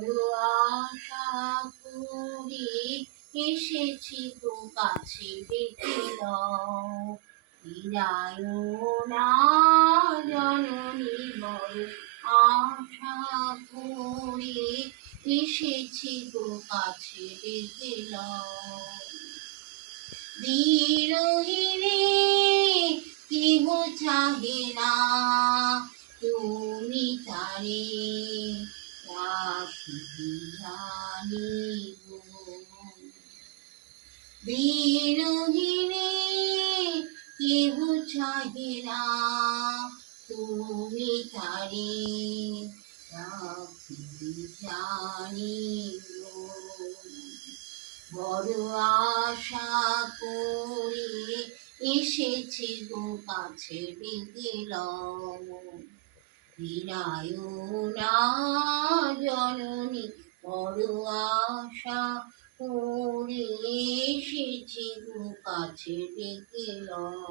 বড় আশা করে এসেছি তো কাছে ডেকে নাও, ফিরায়ো না জননী বড় আশা করে এসেছি তো কাছে ডেকে নাও। বিরহিণী কেহ চাহে না তুমি তারে রাখিবে জানি গো। বিরহিণী কেহ চাহে না তুমি তারে রাখিবে জানি গো। বড় আশা করে এসেছি গো কাছে ডেকে নাও, ফিরায়ো না জননী বড় আশা করে এসেছি গো কাছে ডেকে নাও।